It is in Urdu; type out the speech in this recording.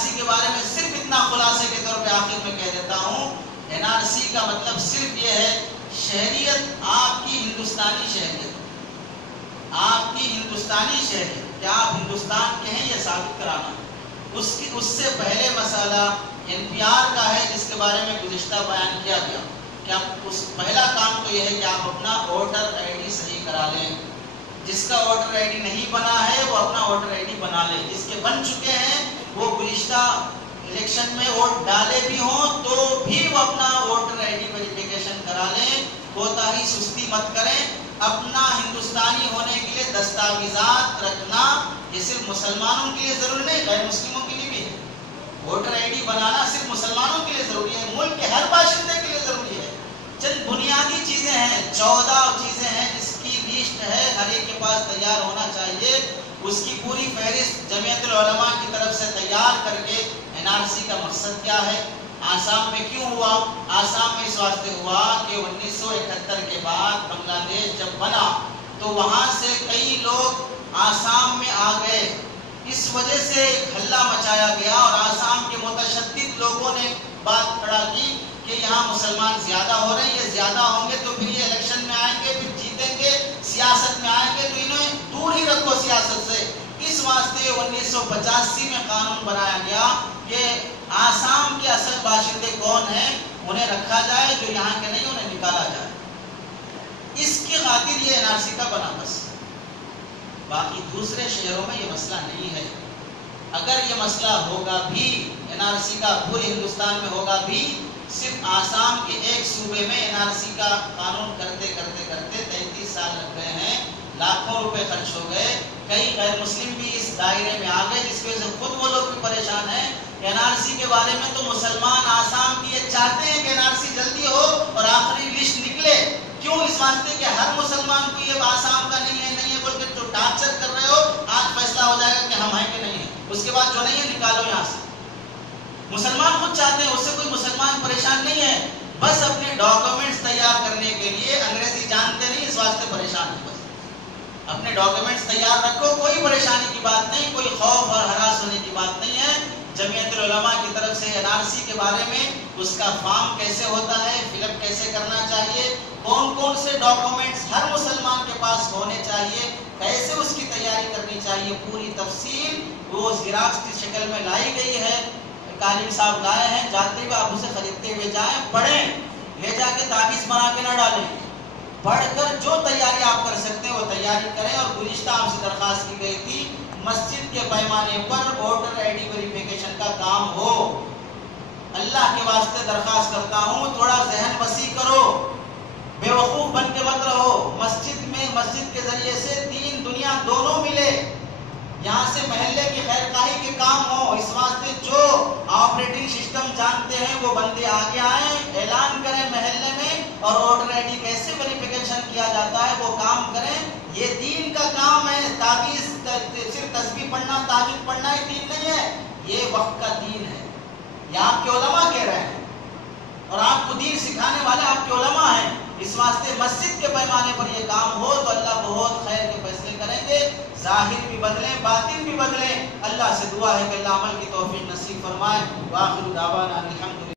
NRC کے بارے میں صرف اتنا خلاصے کے طور پہ آخر میں کہہ دیتا ہوں، NRC کا مطلب صرف یہ ہے شہریت آپ کی ہندوستانی شہریت، آپ کی ہندوستانی شہریت، کیا آپ ہندوستان کے ہیں یہ ثابت کرانا۔ اس سے پہلے مسئلہ NPR کا ہے جس کے بارے میں گزشتہ بیان کیا گیا کہ اس پہلا کام تو یہ ہے کہ آپ اپنا ووٹر ID صحیح کرا لیں، جس کا ووٹر ID نہیں بنا ہے وہ اپنا ووٹر ID بنا لے، جس کے بن چکے ہیں وہ گزشتہ الیکشن میں ووٹ ڈالے بھی ہوں تو بھی وہ اپنا ووٹر ID ویریفیکیشن کرا لیں، کوتاہی سستی مت کریں۔ اپنا ہندوستانی ہونے کے لیے دستاویزات رکھنا یہ صرف مسلمانوں کے لیے ضروری نہیں، غیر مسلموں کے لیے بھی ہے۔ ووٹر ID بنانا صرف مسلمانوں کے لیے ضروری ہے، ملک کے ہر باشندے کے لیے ضروری ہے۔ چند بنیادی چیزیں ہیں، 14 چیزیں ہیں جس کی لسٹ ہے، ہر ایک کے پاس تیار ہونا چاہیے۔ اس کی پوری فہرست جمعیت العلماء کی طرف سے تیار کر کے NRC کا مقصد کیا ہے، آسام میں کیوں ہوا؟ آسام میں اس واسطے ہوا کہ 1971 کے بعد بنگلہ دیش جب بنا تو وہاں سے کئی لوگ آسام میں آ گئے، اس وجہ سے ایک ہلہ مچایا گیا اور آسام کے متشدد لوگوں نے بات کھڑا کی کہ یہاں مسلمان زیادہ ہو رہے ہیں، یہ زیادہ ہوں گے تو پھر یہ الیکشن میں آئیں گے، پھر جیتیں گے، سیاست میں آئیں گے تو انہیں دور ہی رکھو سیاست سے۔ اس واسطے 1985 میں قانون بنایا گیا کہ آسام کے اصل باشندے کون ہیں انہیں رکھا جائے، جو یہاں کے نہیں انہیں نکالا جائے۔ اس کی خاطر یہ NRC کا بنا بس، باقی دوسرے شہروں میں یہ مسئلہ نہیں ہے۔ اگر یہ مسئلہ ہوگا بھی NRC کا پورے ہندوستان میں ہوگا بھی، صرف آسام کے ایک صوبے میں NRC کا قانون کرتے کرتے کرتے 33 سال لگ گئے ہیں، لاکھوں روپے خرچ ہو گئے، کئی غیر مسلم بھی اس دائرے میں آ گئے جس کی وجہ سے خود وہ لوگ بھی پریشان ہیں۔ NRC کے بارے میں تو مسلمان آسام کی یہ چاہتے ہیں کہ NRC جلدی ہو اور آخری لسٹ نکلے، کیوں؟ اس واسطے کہ ہر مسلمان کو یہ آسام کا نہیں ہے نہیں ہے بول کے جو ٹارچر کر رہے ہو، آج فیصلہ ہو جائے گا کہ ہم ہیں کہ نہیں ہیں، اس کے بعد جو نہیں ہے نکالو یہاں سے۔ مسلمان خود چاہتے ہیں، اس سے کوئی مسلمان پریشان نہیں ہے، بس اپنے ڈاکومنٹس تیار کرنے کے لیے انگریزی جانتے نہیں اس واسطے پریشان ہے۔ بس اپنے ڈاکومنٹس تیار رکھو، کوئی پریشانی کی بات نہیں، کوئی خوف اور ہراس ہونے کی بات نہیں ہے۔ جمعیت العلماء کی طرف سے NRC کے بارے میں اس کا فارم کیسے ہوتا ہے، فل اپ کیسے کرنا چاہیے، کون کون سے ڈاکومنٹس ہر مسلمان کے پاس ہونے چاہیے، کیسے اس کی تیاری کرنی چاہیے، پوری تفصیل وہ زیراکس کی شکل میں لائی گئی ہے، قالم صاحب لائے ہیں، جاتے ہوئے آپ اسے خریدتے ہوئے جائیں، پڑھیں، لے جا کے تعویذ بنا کے نہ ڈالیں، پڑھ کر جو تیاری آپ کر سکتے ہیں وہ تیاری کریں۔ اور گزشتہ آپ سے درخواست کی گئی تھی مسجد کے پیمانے پر ووٹر ID ویریفیکیشن کا کام ہو، اللہ کے واسطے درخواست کرتا ہوں تھوڑا ذہن وسیع کرو، بے وقوف بن کے مت رہو۔ مسجد میں مسجد کے ذریعے سے دین دنیا دونوں ملے، یہاں سے محلے کی خیر خواہی کے کام ہو، اس واسطے جو آپریٹنگ سسٹم جانتے ہیں وہ بندے آگے آئیں، اعلان کریں محلے میں، اور ووٹر ID کیسے ویریفیکیشن کیا جاتا ہے وہ کام کریں۔ یہ دین کا کام ہے، تعویذ صرف تسبیح پڑھنا تہجد پڑھنا ہی دین نہیں ہے، یہ وقت کا دین ہے، یہ آپ کے علماء کہہ رہے ہیں اور آپ کو دین سکھانے والے آپ کے علماء ہیں۔ اس واسطے مسجد کے پیمانے پر یہ کام ہو تو اللہ بہت خیر کے فیصلے کریں گے، ظاہر بھی بدلیں باطن بھی بدلیں۔ اللہ سے دعا ہے کہ اللہ عمل کی توفیق نصیب فرمائے۔ وآخر دعوانا الحمدللہ۔